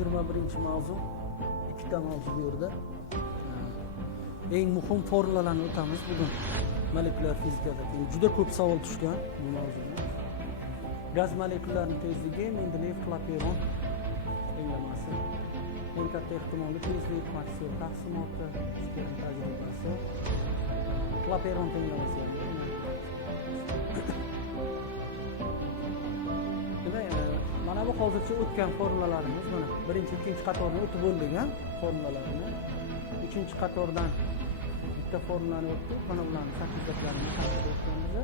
21-mavzu. Ikkita mavzu bu yerda. Eng muhim formulalarni o'tamiz bugun. Molekulyar fizikada juda ko'p savol tushgan bu mavzuda. Gaz molekullarining tezligi Mendeleyev Klaperon tenglamasi. Eng katta ehtimolli tezlik Maxwell taqsimoti, Stern tajribasi. Klaperon tenglamasi. Mana bu hozircha o'tgan formulalarimiz, mana birinchi, ikkinchi qatorni o'tib bo'lgan formulalarni. Uchinchi qatordan bitta formulani o'tdik. Mana ularni sakkizoqlarini o'tganmiz.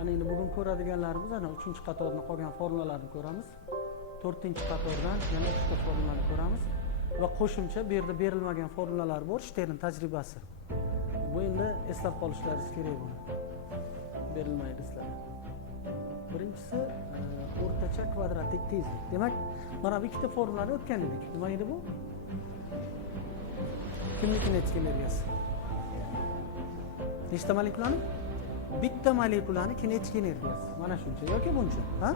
Ana endi bugun ko'radiganlarimiz ana uchinchi qatorni qolgan formulalarni ko'ramiz. To'rtinchi qatordan yana ikkita formulani ko'ramiz va qo'shimcha bu yerda berilmagan formulalar bor, Stern tajribasi. Bu endi eslab qolishlaringiz kerak buni. Berilmaydi sizlarga. Birinchisi o'rtacha kvadratik tezlik. Demak, mana bu ikkita formulani o'tgan edik. Nima edi bu? Kimlik kinetik energiyasi. Nechta molekulani? Bitta molekulani kinetik energiyasi. Mana shuncha yoki buncha, ha?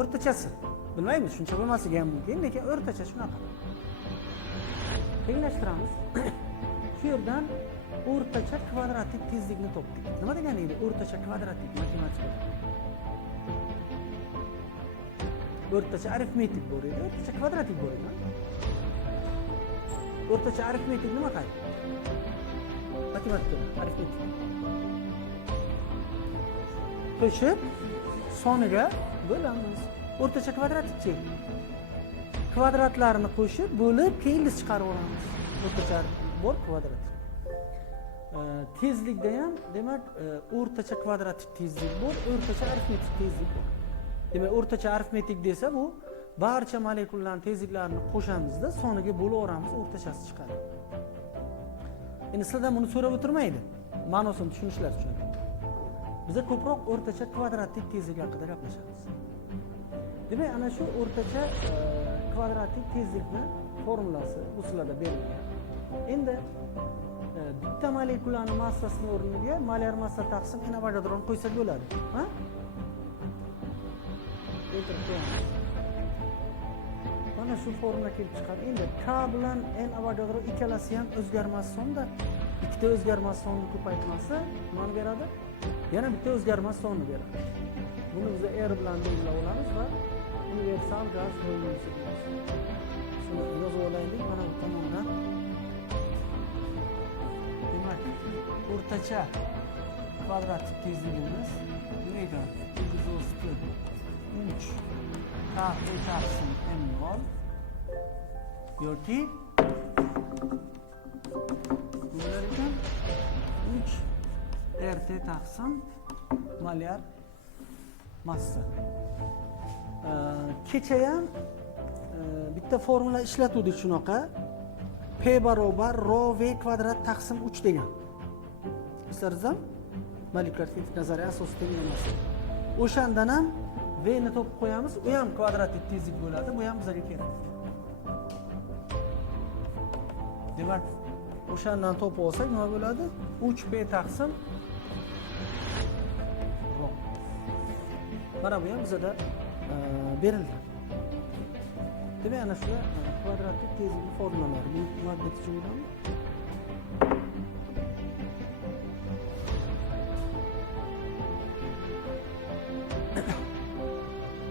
O'rtachasi. Bilmaymiz, shuncha bo'lmasligi ham mumkin, lekin o'rtacha shunaqa. Tenglashtiramiz. Shu yerdan o'rtacha kvadratik tezlikni topdik. Nima degani edi? O'rtacha kvadratik matematikada. O'rtacha arifmetik bor edi, o'rtacha kvadratik bor edi. O'rtacha arifmetik nima qay? Matematikada arifmetik. Qo'shib soniga bo'lamiz. O'rtacha kvadratikchi. Kvadratlarni qo'shib bo'lib keyin chiqarib olamiz. O'rtacha bor kvadratik. Tezlikda ham, demak, o'rtacha kvadratik tezlik bor, o'rtacha arifmetik tezlik bor. Demak, o'rtacha arifmetik desa bu barcha molekulalarning tezliklarini qo'shamizda soniga bo'lib olamiz, o'rtachasi chiqadi. Endi sizlardan buni so'rab o'tirmaydi. Ma'nosini tushunishlar uchun. Biz ko'proq o'rtacha kvadratik tezlik haqida gaplashamiz. Demak, ana shu o'rtacha kvadratik tezlikni formulasi bu sizlarda berilgan. Endi bitta molekulani massasining o'rniga molar massa taqsim n avogadron qo'ysak bo'ladi, ha? Mana shu formula kelib chiqadi. Endi K bilan n avogadro ikkalasi ham o'zgarmas sonda, ikkita o'zgarmas sonni ko'paytmasi nimani beradi? Yana bitta o'zgarmas sonni beradi. Buni biz R bilan belgilab olamiz va universal gaz bo'lmasi. Shuni yozib olaylik mana bu tomondan. Demak, o'rtacha kvadratik tezligimiz nima ekan? 3 K taqsim m0 yoki bo'lar ekan 3 RT taqsim molar massa. Kecha ham bitta formula ishlatuvdik shunaqa. P barobar rho v kvadrat taqsim 3 degan. Sizlar molekulyar fizik nazariya asosiy tenglamasi. O'shandan ham v ni topib qo'yamiz, u ham kvadratik tezlik bo'ladi, bu ham bizga kerak. Demak, o'shandan topib olsak nima bo'ladi? 3p taqsim rho. Mana bu ham bizda berildi. Demak, ana shu kvadratik tezlik formulalari bu muhabbet uchun bo'ladimi?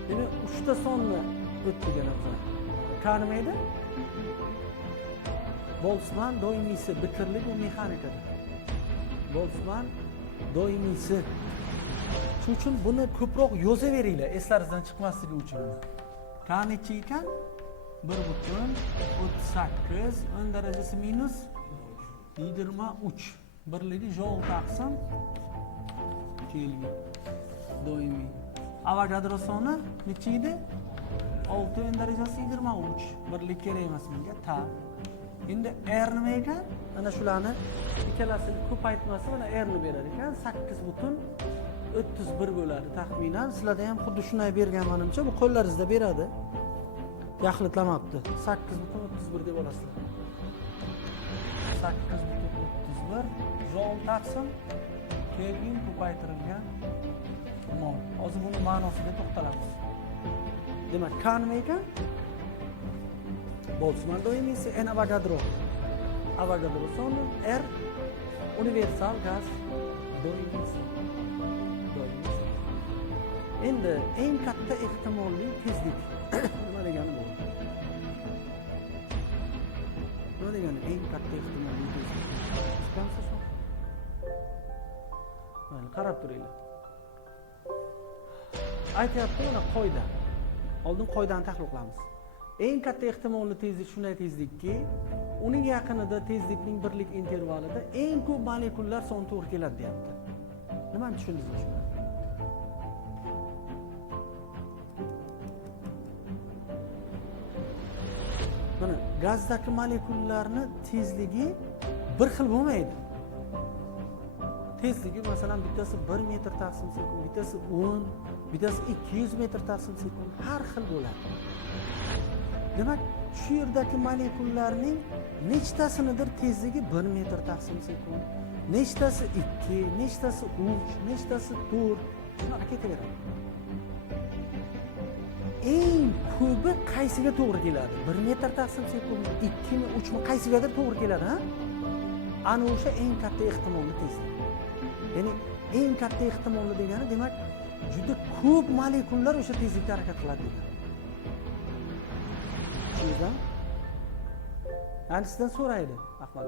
Demak, 3 ta sonni o'tdik yana biz. K nima edi? Boltzmann doimiysi, bitirlik va mexanikada. Boltzmann doimiysi. Shuning uchun buni ko'proq yozaveringlar, eslaringizdan chiqmasligi uchun. K necha ekan? 1.38 10 darajasi minus 23. Birligi joule taqsim Kelvin. Doimiy. Avogadro soni necha edi? 6 darajasi 23. Birlik kerak emas menga. Ta. Endi R nima ekan? Ana shularni ikkalasini ko'paytmasi mana R ni berar ekan. 8.31 bo'ladi taxminan. Sizlarda ham xuddi shunday bergan menimcha, bu qo'llaringizda beradi. Yaxlitlamabdi. 8.31 deb olasizlar. 8.31 joule taqsim Kelvin ko'paytirilgan mol. Hozir buni ma'nosiga to'xtalamiz. Demak, K nima ekan? Boltzmann doimiysi n Avogadro. Avogadro soni R universal gaz doimiysi. Endi eng katta ehtimolli tezlik nima degani bu? Nima degani eng katta ehtimolli tezlik? Tushunamsiz shu? Mana qarab turinglar. Aytyapti mana qoida. Oldin qoidani tahlil qilamiz. Eng katta ehtimolli tezlik shunday tezlikki, uning yaqinida tezlikning birlik intervalida eng ko'p molekullar soni to'g'ri keladi deyapti. Nimani tushundingizmi shuni? Mana gazdagi molekullarning tezligi bir xil bo'lmaydi. Tezligi masalan bittasi 1 metr taqsim sekund, bittasi 10, bittasi 200 metr taqsim sekund, har xil bo'ladi. Demak, shu yerdagi molekullarning nechtasidir tezligi 1 metr taqsim sekund, nechtasi 2, nechtasi 3, nechtasi 4, shunaqa ketaveradi. Eng ko'pi qaysiga to'g'ri keladi? 1 metr taqsim sekund, 2 mi, 3 mi qaysigadir to'g'ri keladi, ha? Ana o'sha eng katta ehtimolli tezlik. Ya'ni eng katta ehtimolli degani demak, juda ko'p molekullar o'sha tezlikda harakat qiladi degani. Tushundingizmi? Ana sizdan so'raydi Ahmad.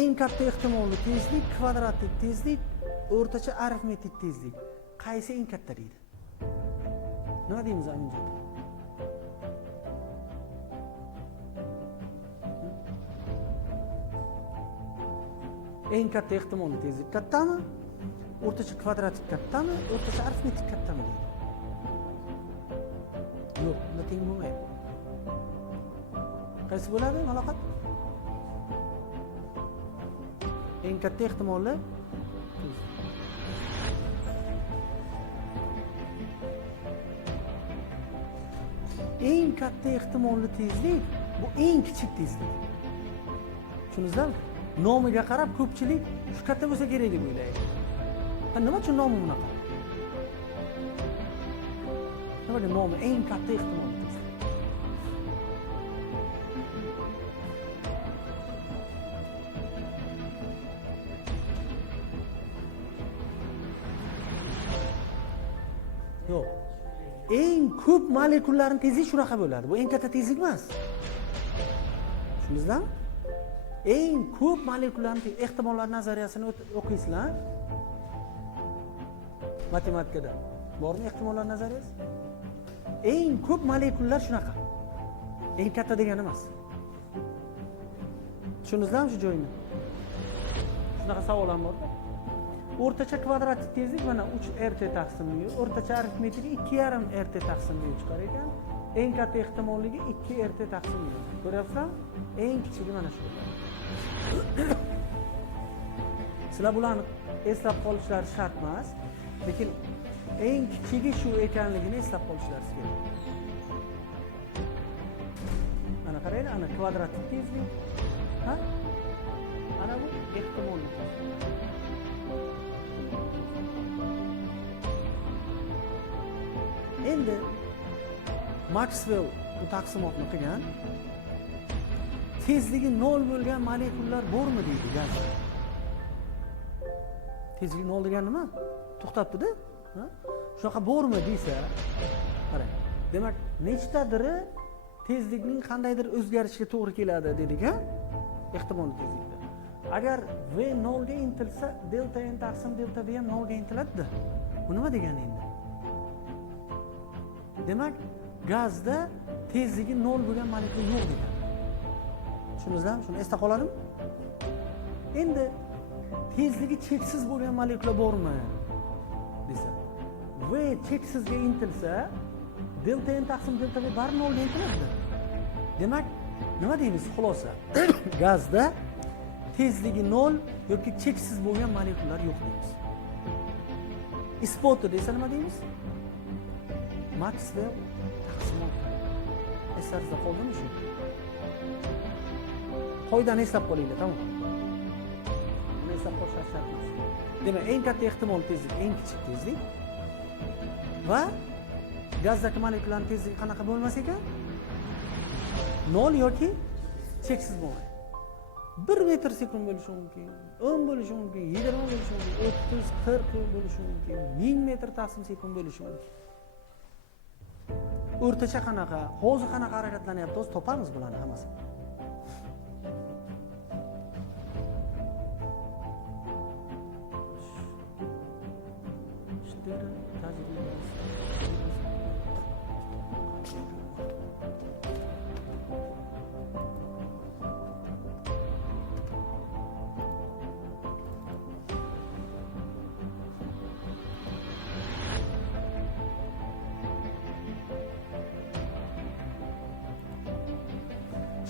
Eng katta ehtimolli tezlik, kvadratlik tezlik, o'rtacha arifmetik tezlik. Qaysi eng katta deydi? Nima deymiz Aminjon? Eng katta ehtimolli tezlik kattami? O'rtacha kvadratik kattami? O'rtacha arifmetik kattami deydi? Yo'q, bunda teng bo'lmaydi. Qaysi bo'ladi muloqot? Eng katta ehtimolli eng katta ehtimolli tezlik bu eng kichik tezlik. Tushundingizmi? Nomiga qarab ko'pchilik shu katta bo'lsa kerak deb o'ylaydi. Nima uchun nomi bunaqa? Nimaga nomi eng katta ehtimolli tezlik? Yo'q. Eng ko'p molekullarning tezligi shunaqa bo'ladi. Bu eng katta tezlik emas. Tushundingizmi? Eng ko'p molekullarning ehtimollar nazariyasini o'qiysizlar. Matematikada bormi ehtimollar nazariyasi? Eng ko'p molekullar shunaqa. Eng katta degani emas. Tushundingizmi shu joyini? Shunaqa savol ham bor. O'rtacha kvadratik tezlik mana 3 RT taqsim U, o'rtacha arifmetik 2,5 RT taqsim U chiqar ekan. Eng katta ehtimolligi 2 RT taqsim U. Ko'ryapsizmi? Eng kichigi mana shu. Sizlar bularni eslab qolishlari shart emas, lekin eng kichigi shu ekanligini eslab qolishlaringiz kerak. Ana qarang, ana kvadratik tezlik. Ha? Ana bu ehtimolli tezlik. Endi Maxwell bu taqsimotni qilgan. Tezligi 0 bo'lgan molekullar bormi deydi gazda. Tezligi 0 degani nima? To'xtabdi-da. Shunaqa bormi desa, qarang. Demak, nechtadiri tezlikning qandaydir o'zgarishiga to'g'ri keladi dedik-a? Ehtimolli tezlikda. Agar v 0 ga intilsa, delta n taqsim delta v ham 0 ga intiladi-da. Bu nima degani endi? Demak, gazda tezligi 0 bo'lgan molekula yo'q degan. Tushundingizmi? Shuni esda qoladimi? Endi tezligi cheksiz bo'lgan molekula bormi desa, v cheksizga intilsa, delta n taqsim delta v bari 0 ga intiladi. Demak, nima deymiz xulosa? Gazda tezligi 0 yoki cheksiz bo'lgan molekulalar yo'q deymiz. Isboti desa nima deymiz? Maxwell taqsimoti. Eslaringizda qoldimi shu? Qoidani eslab qolinglar, tamom. Buni eslab qolish shart emas. Demak, eng katta ehtimolli tezlik eng kichik tezlik va gazdagi molekulaning tezligi qanaqa bo'lmas ekan? nol yoki cheksiz bo'lmaydi. 1 metr sekund bo'lishi mumkin, 10 bo'lishi mumkin, 20 bo'lishi mumkin, 30, 40 bo'lishi mumkin, 1000 metr taqsim sekund bo'lishi mumkin. O'rtacha qanaqa, hozir qanaqa harakatlanyapti, o'zi topamiz bularni hammasini.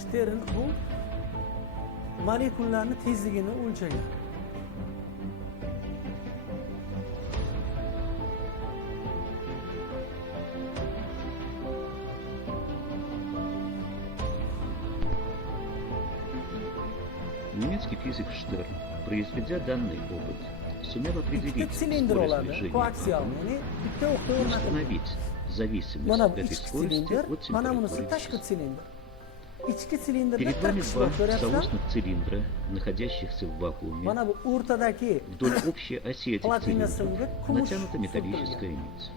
Stern bu molekulalarning tezligini o'lchagan. Немецкий физик Штерн, произведя данный опыт, сумел определить Silindr скорость oladi, движения koaksial, атома ya'ni bitta o'qda и o'rnatilgan. установить зависимость Mana bu этой ichki скорости silindr, от mana bunisi температуры tashqi вещества. silindr. Ichki silindrda Перед вами tirqish два bor, ko'ryapsizlar? соосных цилиндра, находящихся в вакууме. Mana bu o'rtadagi Вдоль общей оси этих platina цилиндров simga kumush натянута металлическая surtilgan. нить.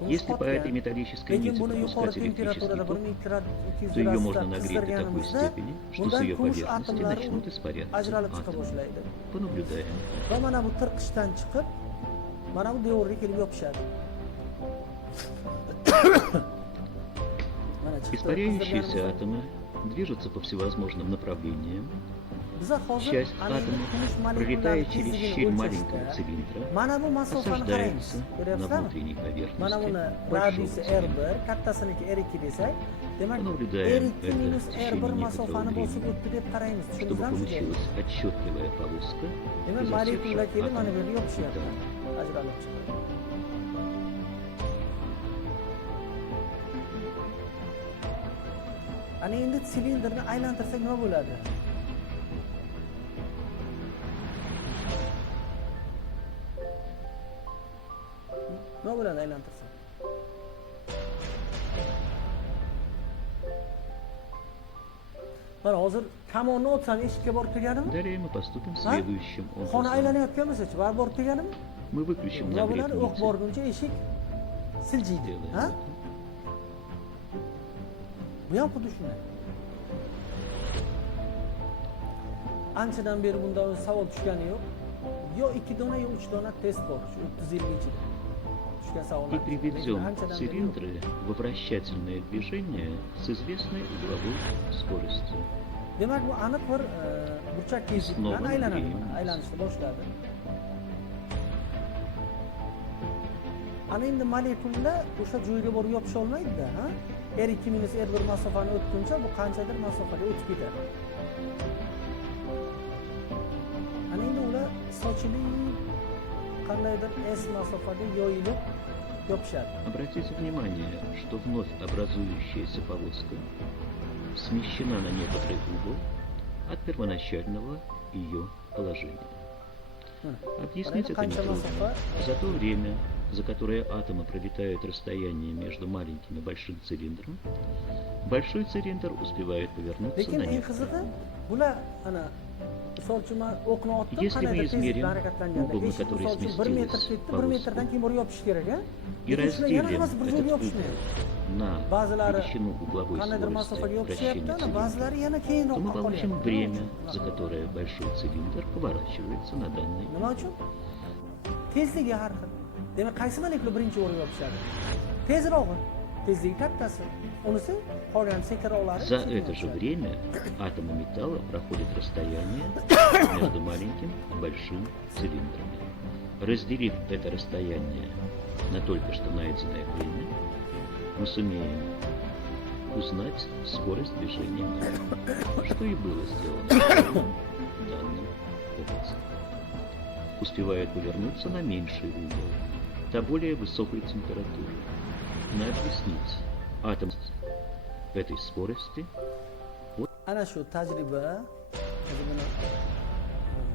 Kumush Если по qotgan. этой металлической Lekin нити buni yuqori пропускать электрический temperaturada ток, 1200 то ее можно gradusda нагреть до такой qizdirganimizda степени, что с bundan ее kumush поверхности atomlari начнут испаряться ajralib chiqa атомы. boshlaydi. Понаблюдаем. Va mana bu tirqishdan chiqib, mana bu devorga kelib yopishadi. Mana chiqdi, Испаряющиеся qizdirganimizdan. атомы движутся по всевозможным направлениям. Biza hozir Часть ana endi атомов, kumush пролетая molekularini через tezligini щель o'lchashda маленького цилиндра, mana bu masofani qaraymiz. осаждаются на Ko'ryapsizlarmi? внутренней Mana поверхности buni большого radiusi цилиндра. R1, kattasiniki R2 desak, demak Понаблюдаем R2 это minus в течение R1 некоторого masofani bosib времени, o'tdi deb qaraymiz. чтобы Tushundingizmi? получилась отчетливая полоска Demak, из molekula осевших kelib mana bu атомов yerga yopishyapti. металла. Ajralib chiqadi. Ana endi silindrni aylantirsak nima bo'ladi? Nima bo'ladi aylantirsak? Mana hozir kamonni o'tsam eshikka borib kelganimi? Далее мы поступим Ha? следующим Xona образом. aylanayotgan bo'lsa-chi, baribir borib kelganimi? Мы выключим Nima bo'ladi? O'q нагретую borguncha eshik siljiydi. Делаем Ha? это. Bu ham xuddi shunday. Anchadan beri bundan savol tushgani yo'q. Yo 2 dona, yo 3 dona test bor shu 30 yil ichida. Tushgan savollar. И приведем Anchadan beri yo'q. цилиндры в вращательное движение с известной угловой скоростью. Demak, bu aniq bir burchak tezlik bilan Sinov aylanadi. bilan Mana aylanishni boshladi. Ana endi molekula o'sha joyga borib yopisha olmaydi-da, ha? R2 minus R1 masofani o'tguncha bu qanchadir masofaga o'tib ketadi. Ana endi ular sochilib qandaydir S masofaga yoyilib yopishadi. Обратите внимание, что вновь образующаяся полоска смещена на некоторый угол от первоначального ее положения. Объяснить это нетрудно. За то время, за которое атомы пролетают расстояние между маленьким и большим цилиндром, большой цилиндр успевает повернуться Lekin на eng некоторый. qizig'i bular ana misol uchun men o'qni otdim, Если мы qanaydir измерим tezlikda harakatlanganda угол, на eshik который misol uchun 1 metr сместилась ketdi, 1 полоска, metrdan keyin borib yopish kerak, a? и Lekin shular yana разделим hammasi bir этот joyga угол yopishmayapti. на Ba'zilari величину угловой qanaydir скорости masofaga yopishyapti, вращения ana цилиндра, ba'zilari yana то keyinroqqa мы получим qolyapti. время, за которое большой цилиндр поворачивается на данный. Nima uchun? Tezligi har xil. Demak, qaysi molekula birinchi o'rib yopishadi? Tezrog'i, tezligi kattasi. Unisi qolgan sekinroqlari. За это же время атомы металла проходят расстояние между маленьким и большим цилиндрами. Разделив это расстояние на только что найденное время, мы сумеем узнать скорость движения молнии, что и было сделано в данном опыте. Успевает повернуться на меньший угол, до более высокой температуры. Но объяснить атом этой скорости Ana shu tajriba, hozir buni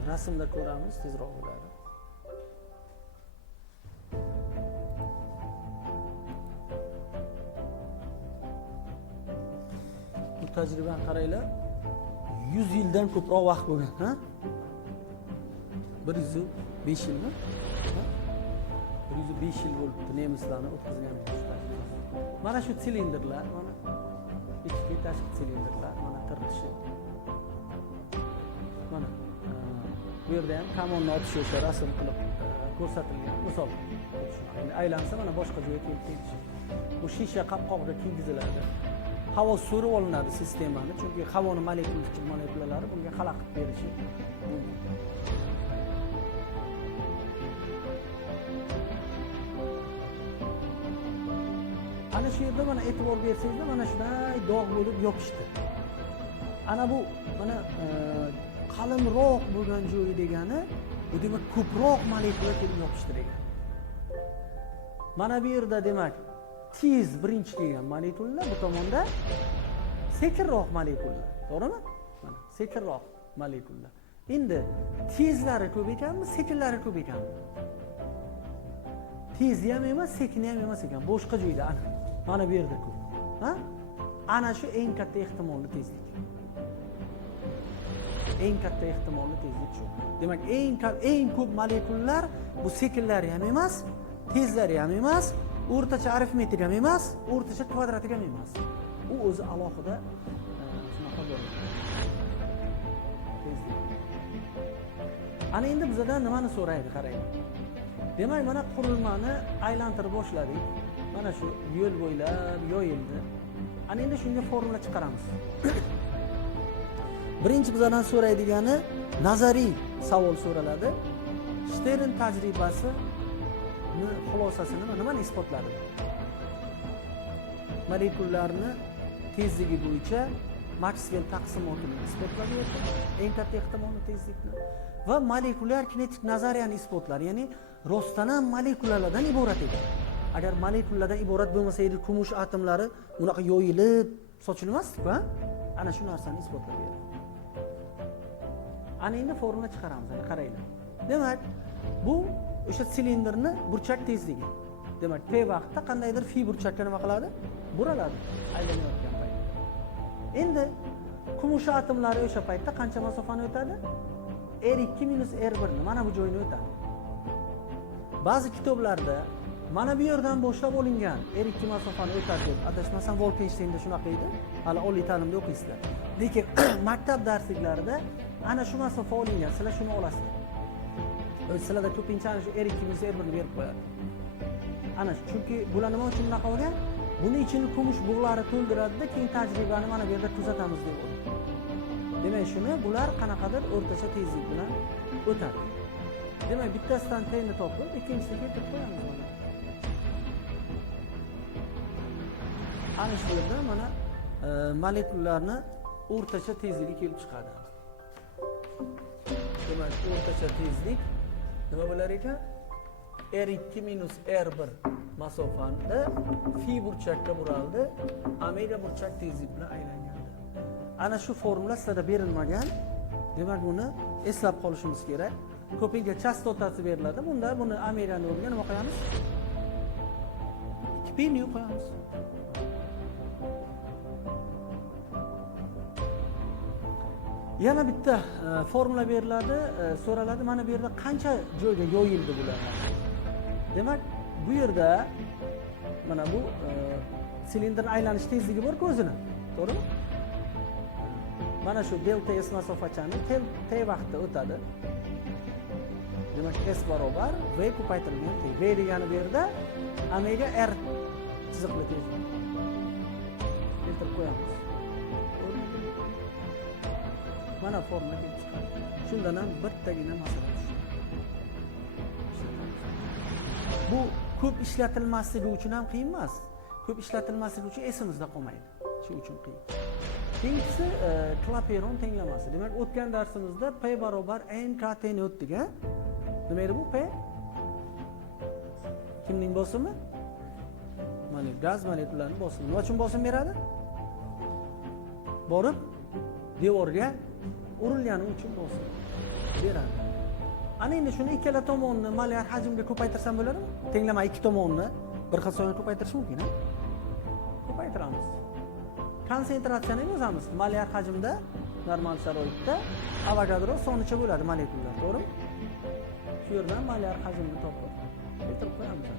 rasmda ko'ramiz, tezroq bo'ladi. Bu tajribani qaranglar. 100 yildan ko'proq vaqt bo'lgan, ha? 105 yilmi? 105 yil bo'libdi nemislarni o'tkazgan. Mana shu silindrlar, mana ichki tashqi silindrlar, mana tirqishi. Mana bu yerda ham kamonni otish o'sha rasm qilib ko'rsatilgan. Misol, endi aylansa mana boshqa joyga kelib ketishi. Bu shisha qopqoqga kiygiziladi. Havo so'rib olinadi sistemani, chunki havoni molekulalari bunga xalaqit berishi mumkin. Ana shu yerda mana e'tibor bersangizlar, mana shunday dog' bo'lib yopishdi. Ana bu mana qalinroq bo'lgan joyi degani, bu demak ko'proq molekula kelib yopishdi degani. Mana bu yerda demak tez birinchi kelgan molekulalar, bu tomonda sekinroq molekulalar, to'g'rimi? Mana sekinroq molekulalar. Endi tezlari ko'p ekanmi, sekinlari ko'p ekanmi? Tezi ham emas, sekini ham emas ekan, boshqa joyda ana. Mana bu yerda ko'p. Ha? Ana shu eng katta ehtimolli tezlik. Eng katta ehtimolli tezlik shu. Demak, eng ko'p molekulalar bu sekinlari ham emas, tezlari ham emas, o'rtacha arifmetik ham emas, o'rtacha kvadratik ham emas. U o'zi alohida shunaqa bo'ladi. Tezlik. Ana endi bizdan nimani so'raydi, qarang. Demak, mana qurilmani aylantirib boshladik. Mana shu yo'l bo'ylab yoyildi. Ana endi shunga formula chiqaramiz. Birinchi bizdan so'raydigani nazariy savol so'raladi. Stern tajribasini xulosasini nimani isbotladi? Molekulalarni tezligi bo'yicha Maxwell taqsimotini isbotladi, eng katta ehtimolli tezlikni va molekulyar kinetik nazariyani isbotladi. Ya'ni rostdan ham molekulalardan iborat edi. Agar molekulalardan iborat bo'lmasa edi, kumush atomlari bunaqa yoyilib sochilmasdi-ku, ha? Ana shu narsani isbotlab berdi. Ana endi formula chiqaramiz, qaranglar. Demak, bu o'sha silindrni burchak tezligi. Demak, t vaqtda qandaydir fi burchakka nima qiladi? Buraladi, aylanayotgan payt. Endi kumush atomlari o'sha paytda qancha masofani o'tadi? R2 - R1 ni mana bu joyni o'tadi. Ba'zi kitoblarda mana bu yerdan boshlab olingan R2 masofani o'tadi deb adashmasam Wolkensteinda shunaqa edi. Hali oliy ta'limda o'qiysizlar. Lekin maktab darsliklarida ana shu masofa olingan, sizlar shuni olasizlar. Sizlarda ko'pincha ana shu R2 - R1 ni berib qo'yadi. Ana chunki bular nima uchun bunaqa bo'lgan? Buni ichini kumush bug'lari to'ldiradida, keyin tajribani mana bu yerda kuzatamiz deb o'ylaydi. Demak, shuni bular qanaqadir o'rtacha tezlik bilan o'tadi. Demak, bittasidan t-ni topib, ikkinchisiga keltirib qo'yamiz mana. Ana shu yerda mana molekulalarni o'rtacha tezligi kelib chiqadi. Demak, o'rtacha tezlik nima bo'lar ekan? R2 - R1 masofanda fi burchakka buraldi, omega burchak tezlik bilan aylangandi. Ana shu formula sizlarga berilmagan. Demak, buni eslab qolishimiz kerak. Ko'pincha chastotasi beriladi. Bunda buni omegani o'rniga nima qo'yamiz? 2pi ni qo'yamiz. Yana bitta formula beriladi, so'raladi. Mana bu yerda qancha joyga yoyildi bular? Demak, bu yerda mana bu silindrning aylanish tezligi bor-ku o'zini, to'g'rimi? Mana shu delta s masofachani t vaqtda o'tadi. Demak, s barobar v ko'paytirilgan t. V degani bu yerda omega r chiziqli tezlik. Keltirib qo'yamiz. Mana formula kelib chiqadi. Shundan ham bittagina masala tushadi. Bu ko'p ishlatilmasligi uchun ham qiyin emas. Ko'p ishlatilmasligi uchun esimizda qolmaydi. Shu uchun qiyin. Ikkinchisi Klaperon tenglamasi. Demak, o'tgan darsimizda P barobar n k t ni o'tdik, ha? Nima edi bu P? Kimning bosimi? Mana gaz molekulalarining bosimi. Nima uchun bosim beradi? Borib devorga urilgani uchun bosim beradi. Ana endi shuni ikkala tomonni molyar hajmga ko'paytirsam bo'ladimi? Tenglama ikki tomonni bir xil songa ko'paytirish mumkin, ha? Ko'paytiramiz. konsentratsiyani yozamiz. Molyar hajmda normal sharoitda Avogadro sonicha bo'ladi molekulalar, to'g'rimi? Shu yerdan molyar hajmni topib keltirib qo'yamiz.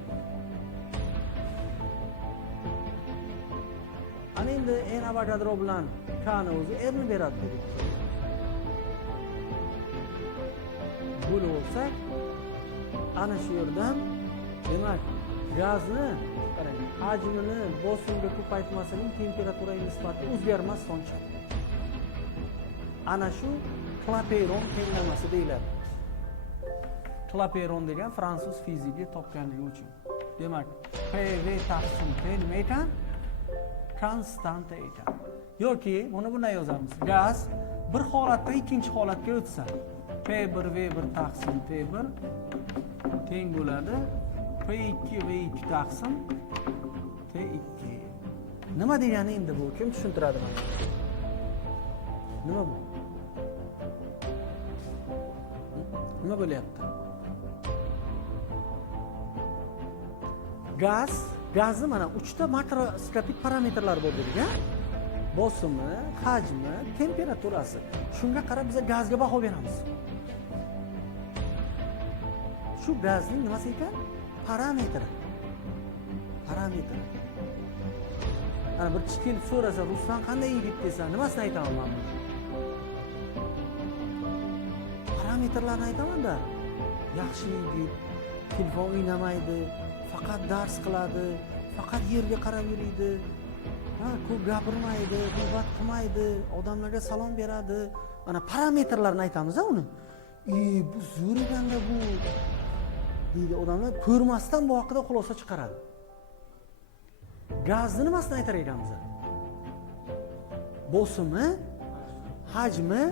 Ana endi n Avogadro bilan k ni o'zi r ni beradi dedik. Bo'lib olsak, ana shu yerdan demak gazni qarang, hajmini bosimga ko'paytmasining temperaturaga nisbati o'zgarmas son chiqadi. Ana shu Clapeyron tenglamasi deyiladi. Clapeyron degan fransuz fiziki topganligi uchun. Demak, PV taqsim T nima ekan? Konstanta ekan. Yoki buni bunday yozamiz. Gaz bir holatdan ikkinchi holatga o'tsa, P1V1 taqsim T1 teng bo'ladi P2V2 taqsim T2. Nima degani endi bu? Kim tushuntiradi mana? Nima bu? Nima bo'lyapti? Gazni mana 3 ta makroskopik parametrlar bor dedik, ha? Bosimi, hajmi, temperaturasi. Shunga qarab biz gazga baho beramiz. Shu gazning nimasi ekan? Parametri. Ana bir kishi kelib so'rasa, Ruslan qanday yigit desa, nimasini aytaman men? Parametrlarni aytaman-da. Yaxshi yigit, telefon o'ynamaydi, faqat dars qiladi, faqat yerga qarab yuradi. Ko'p gapirmaydi, g'iybat qilmaydi, odamlarga salom beradi. Mana parametrlarni aytamiz-a uni. Bu zo'r ekanda bu deydi odamlar, ko'rmasdan bu haqida xulosa chiqaradi. Gazni nimasini aytar ekanmiz? Bosimi, hajmi,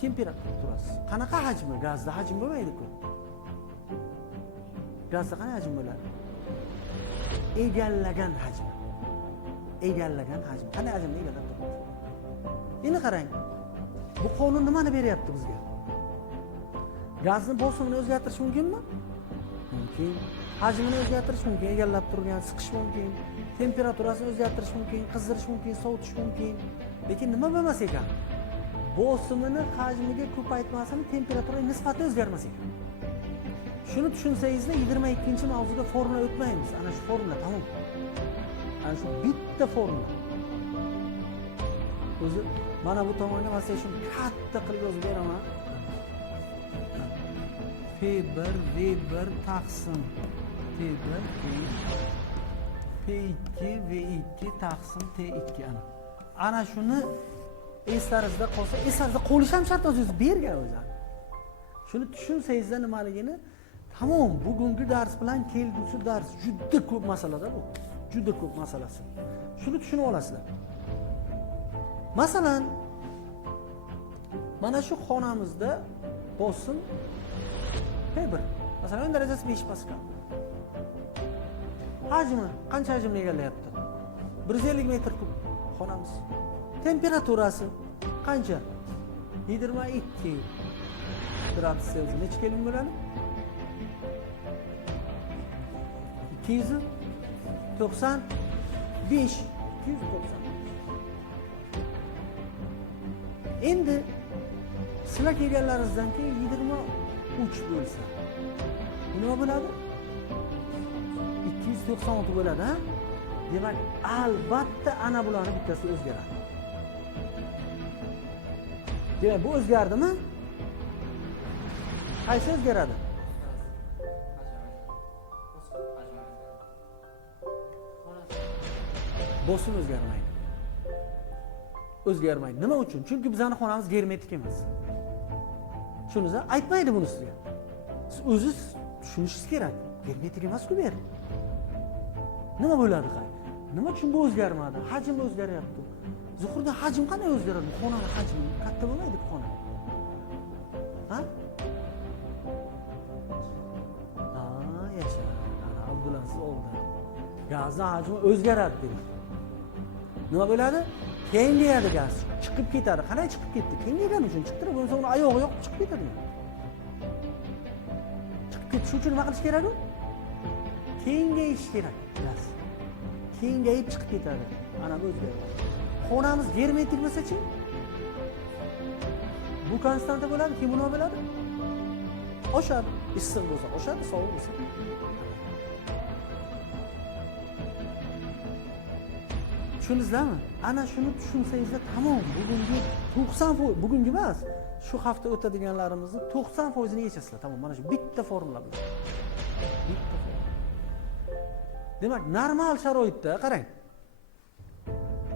temperaturasi. Qanaqa hajmi? Gazda hajm bo'lmaydi-ku. Gazda qanday hajm bo'ladi? Egallagan hajm. Qanday hajmni egallab turibdi? Endi qarang. Bu qonun nimani beryapti bizga? Gazni bosimini o'zgartirish mumkinmi? Mumkin. Hajmini o'zgartirish mumkin, egallab turgan, siqish mumkin, temperaturasini o'zgartirish mumkin, qizdirish mumkin, sovutish mumkin. Lekin nima bo'lmas ekan? Bosimini hajmiga ko'paytmasini temperatura nisbati o'zgarmas ekan. Shuni tushunsangizda 22-mavzuda formula o'tmaymiz. Ana shu formula tamom. Ana shu bitta formula. O'zi mana bu tomonga masalan shuni katta qilib yozib beraman. P1 V1 taqsim T1 P2 V2 taqsim T2 ana shuni eslaringizda qolsa, eslaringizda qolish ham shart o'zingiz bergan o'zi. Shuni tushunsangizda nimaligini tamom, bugungi dars bilan kelgusi dars juda ko'p masalada bu. Juda ko'p masalasi. Shuni tushunib olasizlar. Masalan, mana shu xonamizda bosim P1. Masalan, 10 darajasi 5 paskal. Hajmi qancha hajmni egallayapti? 150 metr kub xonamiz. Temperaturasi qancha? 22 gradus Selsiy. Necha kelvin bo'ladi? 295. Endi sizlar kelganlaringizdan keyin 23 bo'lsa, nima bo'ladi? 296 bo'ladi, ha? Demak, albatta ana bularning bittasi o'zgaradi. Demak, bu o'zgardimi? Qaysi o'zgaradi? Bosim o'zgarmaydi. O'zgarmaydi. Nima uchun? Chunki bizning xonamiz germetik emas. Shuniza aytmaydi buni sizga. Siz o'zingiz tushunishingiz kerak. Germetik emas-ku bu yer. Nima bo'ladi qay? Nima uchun bu o'zgarmadi? Hajm o'zgaryapti. Zuhurda hajm qanday o'zgaradi? Xonaning hajmi katta bo'lmaydi-ku xona. Ha? Yasha. Abdulaziz oldi. Gazning hajmi o'zgaradi dedi. Nima bo'ladi? Kengayadi gaz. Chiqib ketadi. Qanday chiqib ketdi? Kengaygan uchun chiqdi. Bo'lmasa uni oyog'i yo'q chiqib ketadi. Chiqib ketish uchun nima qilish kerak? Kengayish kerak gaz. Kengayib chiqib ketadi. Ana bu o'zgaradi. xonamiz germetik bo'lsa-chi? Bu konstanta bo'ladi, keyin nima bo'ladi? Oshadi. Issiq bo'lsa oshadi, sovuq bo'lsa. Tushundingizmi? Ana shuni tushunsangiz tamom. Bugungi 90%, bugungi emas, shu hafta o'tadiganlarimizni 90%ni yechasizlar. Tamom, mana shu bitta formula bilan. Bitta formula. Demak, normal sharoitda qarang.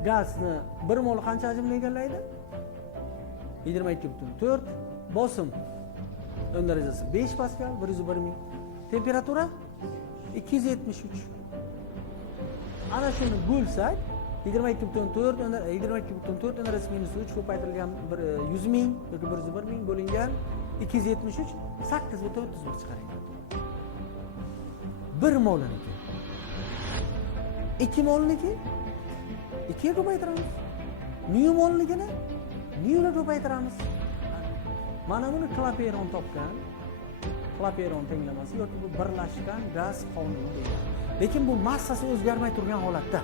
Gazni 1 mol qancha hajmni egallaydi? 22.4. Bosim ön darajasi 5 paskal, 101 ming. Temperatura 273. Ana shuni bo'lsak, 22.4 ön darajasi -3 ko'paytirilgan 100 ming yoki 101 ming bo'lingan 273 8.400 chiqaring. 1 molniki. 2 molniki 2 ga ko'paytiramiz. New molnikini new ga ko'paytiramiz. Mana buni Clapeyron topgan. Clapeyron tenglamasi yoki bu birlashgan gaz qonuni deyiladi. Lekin bu massasi o'zgarmay turgan holatda.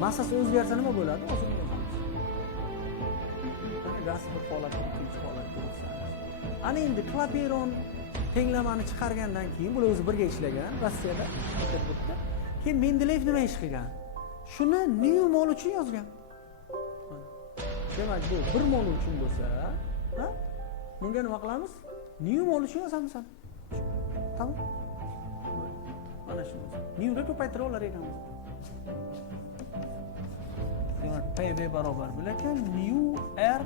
Massasi o'zgarsa nima bo'ladi? O'zini bilamiz. Mana gaz bir holatdan ikkinchi holatga o'tadi. Ana endi Clapeyron tenglamani chiqargandan keyin bular o'zi birga ishlagan Rossiyada, Peterburgda. Keyin Mendeleyev nima ish qilgan? Shuni new mol uchun yozgan. Demak, bu 1 mol uchun bo'lsa, ha? Bunga nima qilamiz? New mol uchun yozamiz. Tamom. Mana shu. New ga ko'paytira olar ekanmiz. Demak, PV barobar bo'lakan new R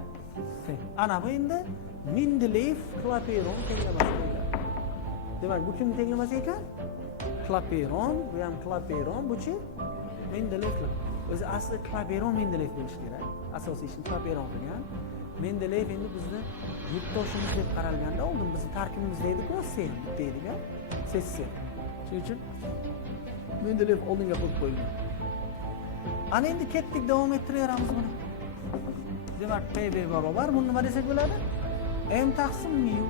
T. Ana bu endi Mendeleyev Clapeyron tenglamasi bo'ladi. Demak, bu kim tenglamasi ekan? Clapeyron, bu ham Clapeyron, bu-chi Mendeleyev. O'zi asli Clapeyron Mendeleyev bo'lishi kerak. Asosiy ishni Clapeyron qilgan. Mendeleyev endi bizni yurtdoshimiz deb qaralganda, oldin bizni tarkibimizda edi-ku, sen bitta edi-ku. Sessiya. Shuning uchun Mendeleyev oldinga qo'yib qo'yilgan. Ana endi ketdik, davom ettiraveramiz buni. Demak, PV barobar, buni nima desak bo'ladi? M taqsim mu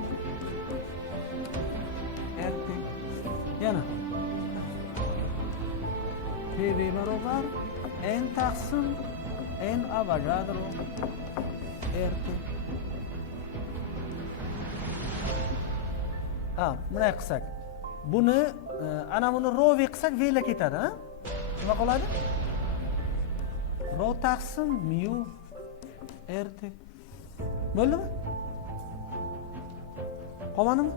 RT. Yana PV barobar N taqsim N Avogadro RT. Bunday qilsak, buni ana buni rho v qilsak v la ketadi, ha? Nima qoladi? Rho taqsim mu RT. Bo'ldimi? Qolmadimi?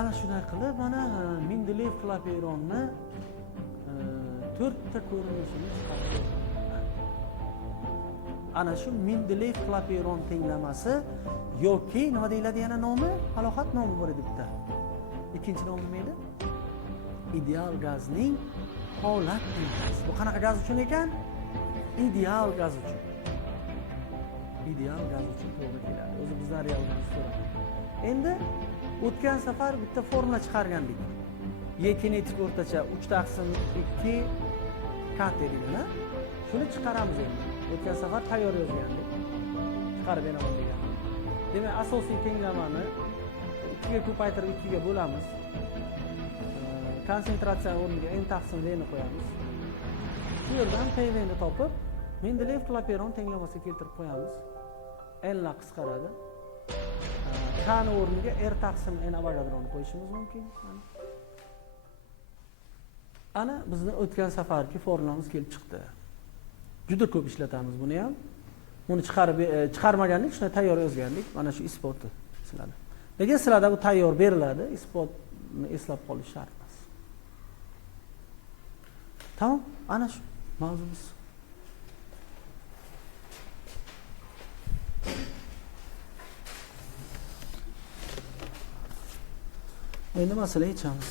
Ana shunday qilib, mana Mendeleyev Clapeyronni 4 ta ko'rinishini chiqardi. Ana shu Mendeleyev Clapeyron tenglamasi yoki nima deyiladi yana nomi? Alohat nomi bor edi bitta. Ikkinchi nomi nima edi? Ideal gazning holat tenglasi. Bu qanaqa gaz uchun ekan? Ideal gaz uchun. Ideal gaz uchun to'g'ri keladi. O'zi bizdan real gaz so'radi. Endi o'tgan safar bitta formula chiqargandik. Y kinetik o'rtacha 3/2 kat degan-a. Shuni chiqaramiz endi. O'tgan safar tayyor yozgandik. Chiqarib beraman degan. Demak, asosiy tenglamani 2 ga ko'paytirib 2 ga bo'lamiz. Konsentratsiya o'rniga n taqsim v ni qo'yamiz. Shu yerdan PV ni topib, Mendeleyev Clapeyron tenglamasiga keltirib qo'yamiz. N la qisqaradi. K ni o'rniga R taqsim N Avogadroni qo'yishimiz mumkin. Ana bizni o'tgan safargi formulamiz kelib chiqdi. Juda ko'p ishlatamiz buni ham. Buni chiqarmagandik, shuni tayyor yozgandik. Mana shu isboti sizlarda. Lekin sizlarda bu tayyor beriladi, isbotni eslab qolish shart emas. Tamam, ana shu mavzumiz. Endi masala yechamiz.